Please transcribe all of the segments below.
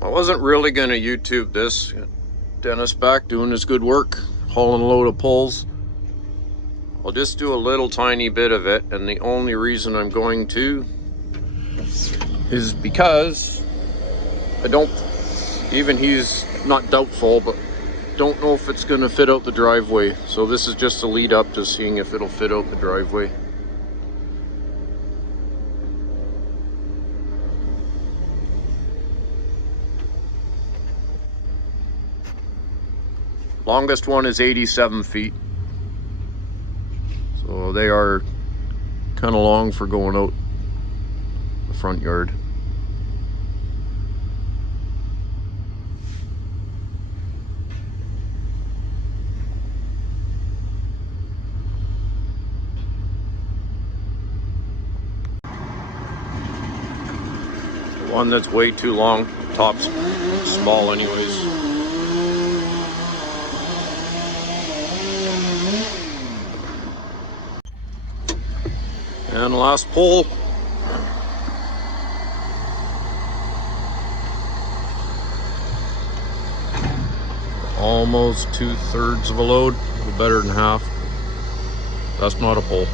I wasn't really going to YouTube this. Dennis back doing his good work, hauling a load of poles. I'll just do a little tiny bit of it, and the only reason I'm going to is because I don't, even he's not doubtful, but don't know if it's going to fit out the driveway. So this is just a lead up to seeing if it'll fit out the driveway. Longest one is 87 feet. So they are kind of long for going out the front yard. The one that's way too long, top's small anyways. And last pole. Almost 2/3 of a load, a little better than half. That's not a pole.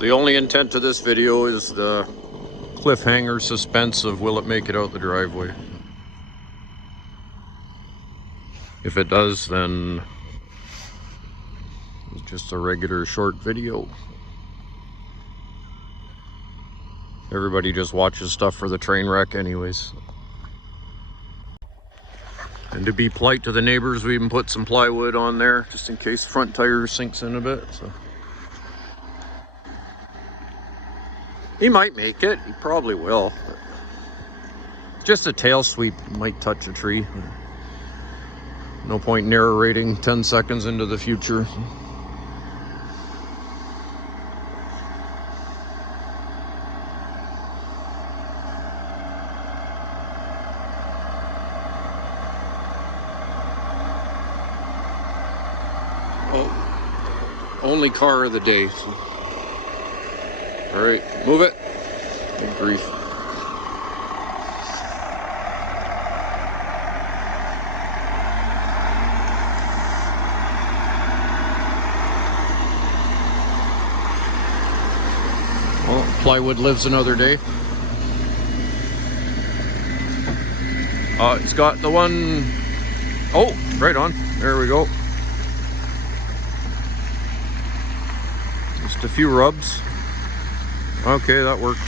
The only intent of this video is the cliffhanger suspense of will it make it out the driveway. If it does, then it's just a regular short video. Everybody just watches stuff for the train wreck anyways. And to be polite to the neighbors, we even put some plywood on there just in case the front tire sinks in a bit. So he might make it, he probably will. Just a tail sweep might touch a tree. No point narrating 10 seconds into the future. Oh, only car of the day. So. All right, move it. Good grief. Well, plywood lives another day. It's got the one, oh, right on. There we go. Just a few rubs. Okay, that worked.